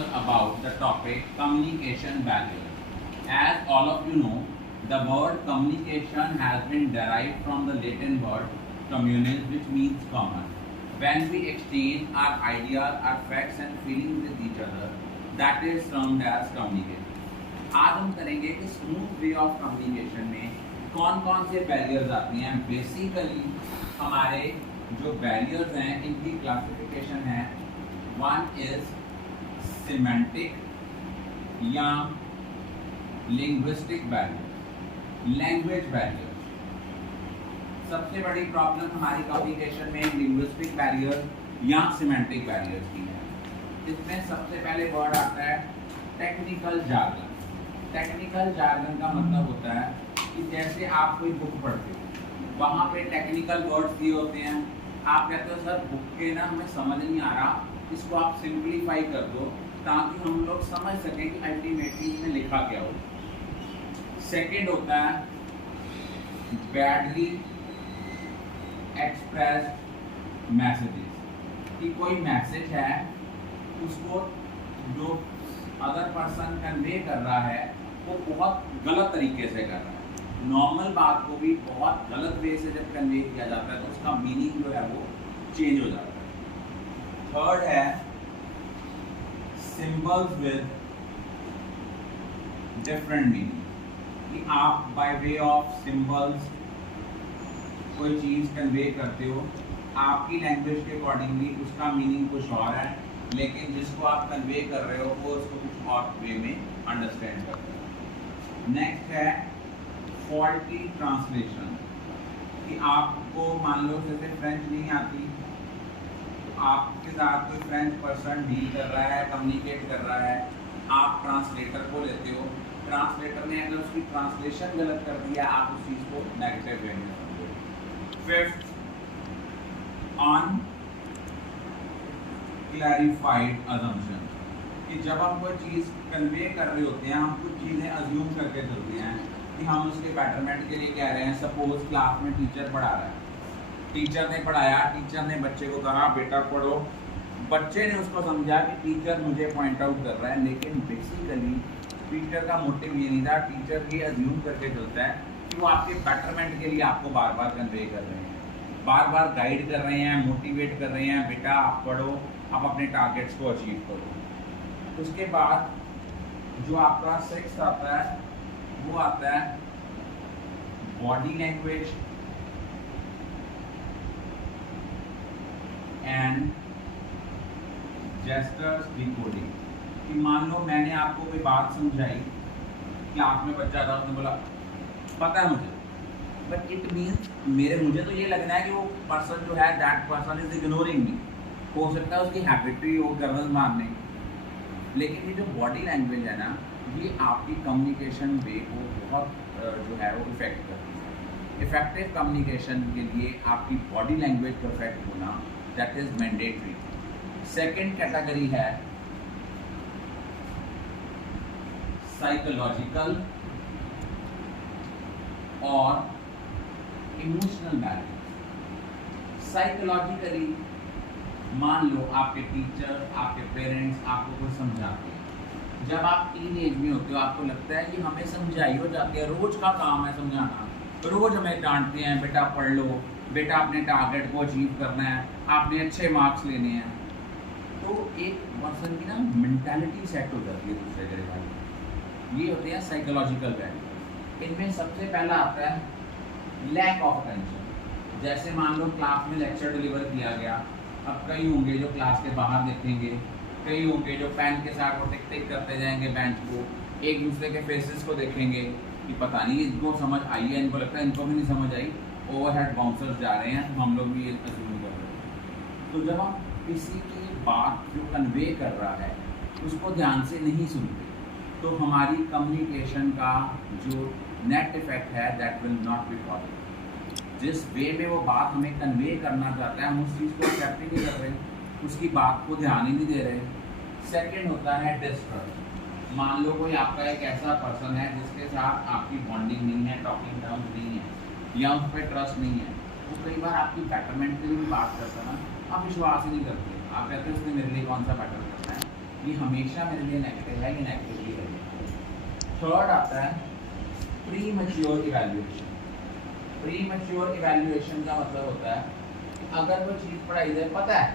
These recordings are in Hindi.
discuss about the topic communication barrier. As all of you know, the word communication has been derived from the Latin word communis, which means common. When we exchange our ideas, our facts and feelings with each other, that is termed as communication. आज हम करेंगे कि स्मूथ वे ऑफ कम्युनिकेशन में कौन कौन से बैरियर्स आती हैं. बेसिकली हमारे जो बैरियर्स हैं इनकी क्लासिफिकेशन है. वन इज सिमेंटिक या लिंग्विस्टिक बैरियर, लैंग्वेज बैरियर. सबसे बड़ी प्रॉब्लम हमारी कम्युनिकेशन में लिंग्विस्टिक बैरियर या सिमेंटिक बैरियर्स की है. इसमें सबसे पहले वर्ड आता है टेक्निकल जार्गन. टेक्निकल जार्गन का मतलब होता है कि जैसे आप कोई बुक पढ़ते हो, वहाँ पे टेक्निकल वर्ड्स दिए होते हैं. आप कहते हो सर बुक के ना हमें समझ नहीं आ रहा, इसको आप सिंप्लीफाई कर दो ताकि हम लोग समझ सकें कि अल्टीमेटली इसमें लिखा क्या हो. सेकेंड होता है बैडली एक्सप्रेस्ड मैसेजेस. कि कोई मैसेज है उसको जो अदर पर्सन कन्वे कर रहा है वो बहुत गलत तरीके से कर रहा है. नॉर्मल बात को भी बहुत गलत वे से जब कन्वे किया जाता है तो उसका मीनिंग जो है वो चेंज हो जाता है. थर्ड है सिंबल्स विद डिफरेंट मीनिंग. कि आप बाय वे ऑफ सिंबल्स कोई चीज़ कन्वे करते हो, आपकी लैंग्वेज के अकॉर्डिंगली उसका मीनिंग कुछ और है, लेकिन जिसको आप कन्वे कर रहे हो वो उसको कुछ और वे में अंडरस्टैंड करते हो. नेक्स्ट है फॉल्टी ट्रांसलेशन. कि आपको मान लो जैसे फ्रेंच नहीं आती, तो आपके साथ कोई फ्रेंच पर्सन डील कर रहा है, कम्युनिकेट कर रहा है, आप ट्रांसलेटर को लेते हो. ट्रांसलेटर ने अगर उसकी ट्रांसलेशन गलत कर दिया, आप उस चीज़ को नेगेटिव वे में समझो. Fifth on clarified assumption. कि जब हम कोई चीज़ कन्वे कर रहे होते हैं, हम कुछ चीज़ें अज्यूम करके चलते हैं कि हम उसके बेटरमेंट के लिए कह रहे हैं. सपोज क्लास में टीचर पढ़ा रहा है, टीचर ने पढ़ाया, टीचर ने बच्चे को कहा बेटा पढ़ो, बच्चे ने उसको समझा कि टीचर मुझे पॉइंट आउट कर रहा है, लेकिन बेसिकली टीचर का मोटिव ये नहीं था. टीचर ये अज्यूम करके चलता है कि वो आपके बेटरमेंट के लिए आपको बार बार कन्वे कर रहे हैं, बार बार गाइड कर रहे हैं, मोटिवेट कर रहे हैं, बेटा आप पढ़ो, आप अपने टारगेट्स को अचीव करो. उसके बाद जो आपका सिक्स्थ आता है वो आता है body language and gestures decoding. कि मान लो मैंने आपको कोई बात समझाई, क्लास में बच्चा था, उसने बोला पता है मुझे, बट इट मीन्स मुझे तो ये लगना है कि वो पर्सन जो है दैट पर्सन इज इग्नोरिंग मी. हो सकता है उसकी हैबिट ही हो गर्दन मारने, लेकिन ये जो बॉडी लैंग्वेज है ना, ये आपकी कम्युनिकेशन वे को बहुत जो है वो इफेक्ट करती है. इफेक्टिव कम्युनिकेशन के लिए आपकी बॉडी लैंग्वेज परफेक्ट होना that is mandatory. Second category है साइकोलॉजिकल और इमोशनल बैरियर. साइकोलॉजिकली मान लो आपके टीचर, आपके पेरेंट्स आपको कुछ समझाते हैं. जब आप टीन एज में होते हो आपको लगता है कि हमें समझाई हो जाती है, रोज का काम है समझाना, रोज हमें डांटते हैं बेटा पढ़ लो, बेटा अपने टारगेट को अचीव करना है, आपने अच्छे मार्क्स लेने हैं. तो एक पर्सन की ना मेंटालिटी सेट हो जाती है दूसरे के रिगार्डिंग. ये होते हैं साइकोलॉजिकल बैरियर. इनमें सबसे पहला आता है लैक ऑफ अटेंशन. जैसे मान लो क्लास में लेक्चर डिलीवर किया गया, अब कई होंगे जो क्लास के बाहर देखेंगे, कई होंगे जो पेन के साथ वो टिक टिक करते जाएंगे बेंच को, एक दूसरे के फेसेस को देखेंगे कि पता नहीं इनको समझ आई है, इनको लगता है इनको भी नहीं समझ आई, ओवरहेड बाउंसर्स जा रहे हैं, तो हम लोग भी ये अज्यूम कर रहे हैं. तो जब हम किसी की बात जो कन्वे कर रहा है उसको ध्यान से नहीं सुनते, तो हमारी कम्युनिकेशन का जो नेट इफेक्ट है that will not be possible. जिस वे में वो बात हमें कन्वे करना चाहता है हम उस चीज़ को एक्सेप्ट ही नहीं कर रहे, उसकी बात को ध्यान ही नहीं दे रहे. सेकंड होता है डिस्ट्रस्ट. मान लो कोई आपका एक ऐसा पर्सन है जिसके साथ आपकी बॉन्डिंग नहीं है, टॉकिंग टर्म्स नहीं है या उस पर ट्रस्ट नहीं है, वो कई बार आपकी बेटरमेंट के लिए भी बात करता है ना, आप विश्वास ही नहीं करते. आप कहते हैं उसने मेरे लिए कौन सा बेटर करना है, ये हमेशा मेरे लिए नेगेटिव है, ये नेगेटिवली रहेगा। थर्ड आता है pre mature evaluation. Pre mature evaluation का मतलब होता है कि अगर वो चीज़ पढ़ाई जाए, पता है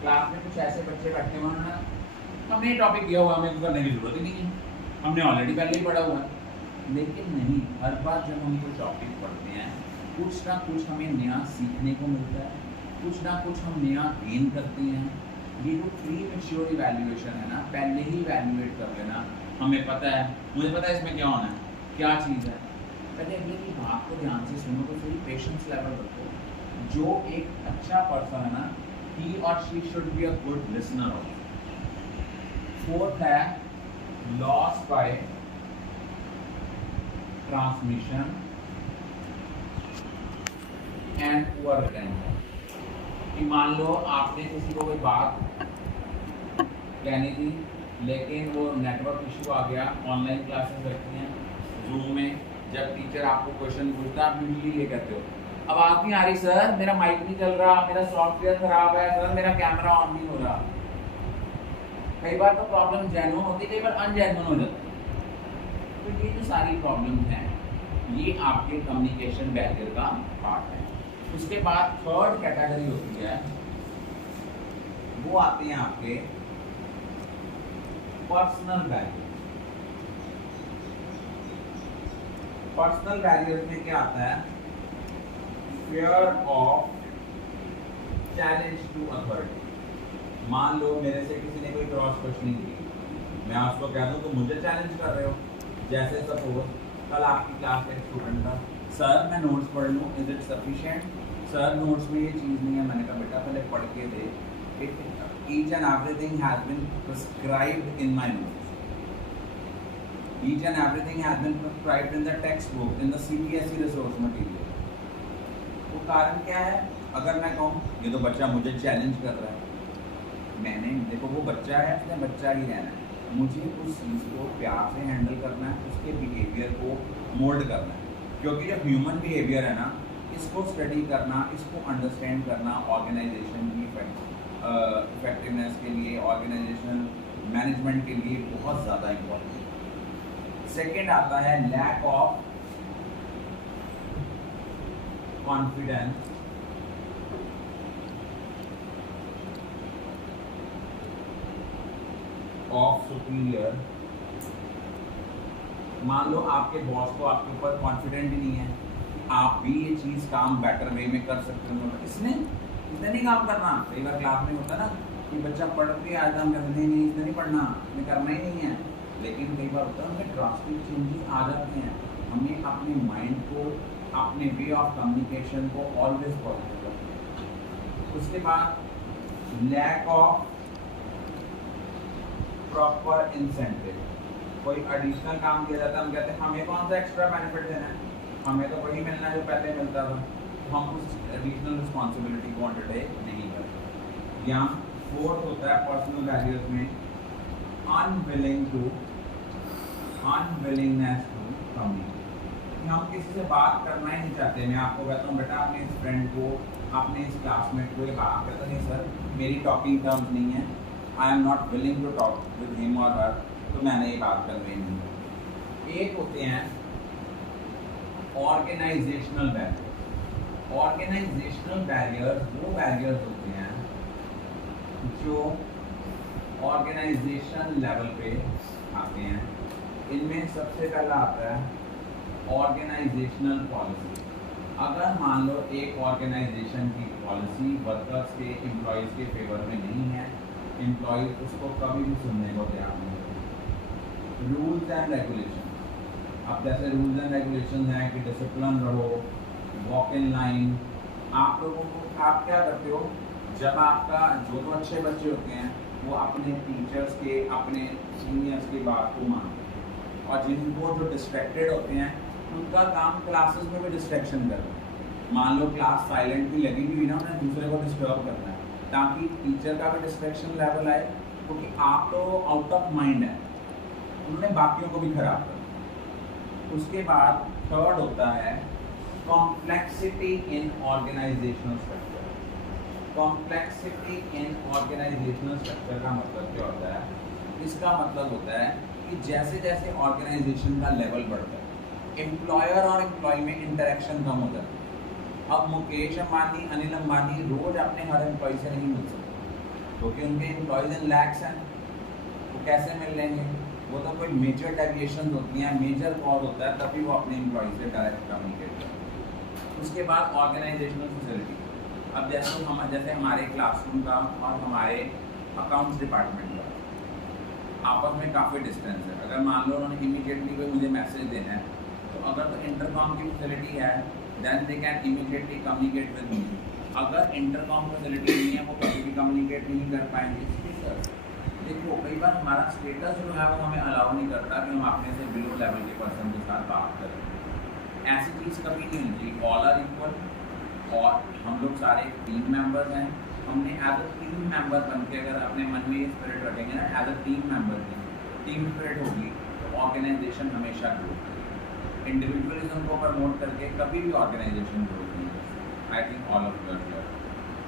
क्लास में कुछ ऐसे बच्चे बैठे हुए हैं, हमें ये टॉपिक दिया हुआ, हमें करने की जरूरत ही नहीं है, हमने ऑलरेडी पहले ही पढ़ा हुआ है। लेकिन नहीं, हर बार जब हम कोई टॉपिक पढ़ते हैं कुछ ना कुछ हमें नया सीखने को मिलता है, कुछ ना कुछ हम नया गेन करते हैं। ये जो प्री मैच्योर इवैल्यूएशन है ना, पहले ही इवैल्यूएट कर लेना, हमें पता है, मुझे पता है इसमें क्या होना है, क्या चीज़ है। पहले अगले की बात को ध्यान से सुनो, तो थोड़ी पेशेंस लेवल रखो। जो एक अच्छा पर्सन है ना, ही और she should be a good listener also. Fourth है loss by transmission and poor retention. कि मान लो आपने किसी को कोई बात कहनी थी, लेकिन वो नेटवर्क इशू आ गया, ऑनलाइन क्लासेस रखती हैं जूम में, जब टीचर आपको क्वेश्चन पूछता है आप यूजली ये कहते हो, आवाज़ नहीं आ रही सर, मेरा माइक नहीं चल रहा, मेरा सॉफ्टवेयर खराब है सर, मेरा कैमरा ऑन नहीं हो रहा। कई बार तो प्रॉब्लम जेन्युइन होती है, कई बार अनजेन्युइन हो जाती है। तो ये जो सारी प्रॉब्लम हैं, ये आपके कम्युनिकेशन बैरियर का पार्ट है। उसके बाद थर्ड कैटेगरी होती है, वो आते हैं आपके पर्सनल बैरियर। पर्सनल बैरियर में क्या आता है, fear of challenge to authority. मान लो मेरे से किसी ने कोई क्रॉस क्वेश्चनिंग की, मैं उसको कह दूं तो मुझे चैलेंज कर रहे हो। जैसे सपोज कल आपकी क्लास का एक स्टूडेंट था, सर मैं नोट्स पढ़ लूँ, is it sufficient, sir notes में ये चीज़ नहीं है। मैंने कहा बेटा पहले पढ़ के दे, each and everything has been prescribed in my notes, each and everything has been prescribed in the textbook, in the CBSE resource material. वो कारण क्या है, अगर मैं कहूँ ये तो बच्चा मुझे चैलेंज कर रहा है, मैंने देखो वो बच्चा है, उसने बच्चा ही रहना है, मुझे उस चीज़ को प्यार से हैंडल करना है, उसके बिहेवियर को मोल्ड करना है। क्योंकि जब ह्यूमन बिहेवियर है ना, इसको स्टडी करना, इसको अंडरस्टैंड करना ऑर्गेनाइजेशन की इफेक्टिवनेस के लिए, ऑर्गेनाइजेशनल मैनेजमेंट के लिए बहुत ज़्यादा इम्पोर्टेंट है। सेकेंड आता है lack of confidence of superior. मान लो आपके बॉस को आपके ऊपर कॉन्फिडेंट ही नहीं है, आप भी ये चीज़ काम बेटर वे में कर सकते हो, इसने नहीं काम करना। कई बार क्लास में होता है ना कि बच्चा पढ़ के आज हम कहते नहीं इसने नहीं पढ़ना, इसने करना ही नहीं है। लेकिन कई बार होता है हमें ड्रास्टिक चेंजेस आ जाते हैं, हमें अपने माइंड को, अपने वे ऑफ कम्युनिकेशन को ऑलवेज पॉजिटिव रखना है। उसके बाद लैक ऑफ प्रॉपर इंसेंटिव। कोई एडिशनल काम दिया जाता है, हम कहते हैं हमें कौन सा एक्स्ट्रा बेनिफिट देना है, हमें तो वही मिलना है जो पहले मिलता था, तो हम उस एडिशनल रिस्पॉन्सिबिलिटी को अंडरटेक नहीं करते। यहाँ फोर्थ होता है पर्सनल वैल्यूज में अनविलिंगनेस टू कम्युनिकेट। हम किसी से बात करना ही नहीं चाहते। मैं आपको कहता हूँ बेटा अपने इस फ्रेंड को, अपने इस क्लासमेट को ये बात कहता नहीं सर मेरी टॉकिंग टर्म्स नहीं है, I am not willing to talk with him और हर, तो मैंने ये बात करनी नहीं है। एक होते हैं ऑर्गेनाइजेशनल बैरियर। ऑर्गेनाइजेशनल बैरियर्स वो बैरियर्स होते हैं जो ऑर्गेनाइजेशन लेवल पे आते हैं। इनमें सबसे पहला आता है ऑर्गेनाइजेशनल पॉलिसी। अगर मान लो एक ऑर्गेनाइजेशन की पॉलिसी वर्कर्स के, एम्प्लॉयज़ के फेवर में नहीं है, एम्प्लॉयज़ उसको कभी भी सुनने को तैयार नहीं होते। रूल्स एंड रेगुलेशन, अब जैसे रूल्स एंड रेगुलेशन हैं कि डिसिप्लिन रहो, वॉक इन लाइन। आप लोगों को, आप क्या करते हो जब आपका जो तो अच्छे बच्चे होते हैं वो अपने टीचर्स के, अपने सीनियर्स की बात को मानते हैं, और जिनको जो डिस्ट्रैक्टेड होते हैं उनका काम क्लासेस में भी डिस्ट्रैक्शन करना। मान लो क्लास साइलेंट भी लगी हुई ना, उन्हें दूसरे को डिस्टर्ब करना है ताकि टीचर का भी डिस्ट्रैक्शन लेवल आए, क्योंकि आप तो आउट ऑफ माइंड है, उन्होंने बाकियों को भी खराब कर। उसके बाद थर्ड होता है complexity in organisational structure. Complexity in organisational structure का मतलब क्या होता है इसका मतलब होता है कि जैसे जैसे ऑर्गेनाइजेशन का लेवल बढ़ता है, एम्प्लॉयर और एम्प्लॉय में इंटरेक्शन कम हो जाता है। अब मुकेश अंबानी, अनिल अंबानी रोज अपने हर एम्प्लॉय से नहीं मिल सकते, क्योंकि उनके एम्प्लॉयज इन लैक्स हैं। वो कैसे मिल लेंगे? वो तो कोई मेजर डेविएशन होती हैं, मेजर कॉज होता है, तभी वो अपने एम्प्लॉय से डायरेक्ट कम्युनिकेट करते हैं। उसके बाद ऑर्गेनाइजेशनल फैसिलिटी। अब जैसे हमारे क्लासरूम का और हमारे अकाउंट्स डिपार्टमेंट का आपस में काफ़ी डिस्टेंस है। अगर मान लो उन्होंने इमीडिएटली कोई मुझे मैसेज देना है, तो अगर तो इंटरकॉम की फैसिलिटी है then they can immediately communicate with me. अगर इंटरकॉम फैसिलिटी नहीं है, वो कभी भी कम्युनिकेट नहीं कर पाएंगे। देखो कई बार हमारा स्टेटस जो है वो हमें अलाउ नहीं करता कि हम अपने से बिलो लेवल के पर्सन के साथ बात करें। ऐसी चीज़ कभी नहीं होनी चाहिए। ऑल आर इक्वल, और हम लोग सारे टीम मेंबर्स हैं। हमने एज अ टीम मेंबर बन के अगर अपने मन में ये स्पिरिट रखेंगे ना, एज अ टीम मेंबर की टीम स्पिरिट होगी, तो ऑर्गेनाइजेशन हमेशा ग्रो करेगी। इंडिविजुअलिज्म को प्रमोट करके कभी भी ऑर्गेनाइजेशन ग्रो नहीं होगी। I think all of you are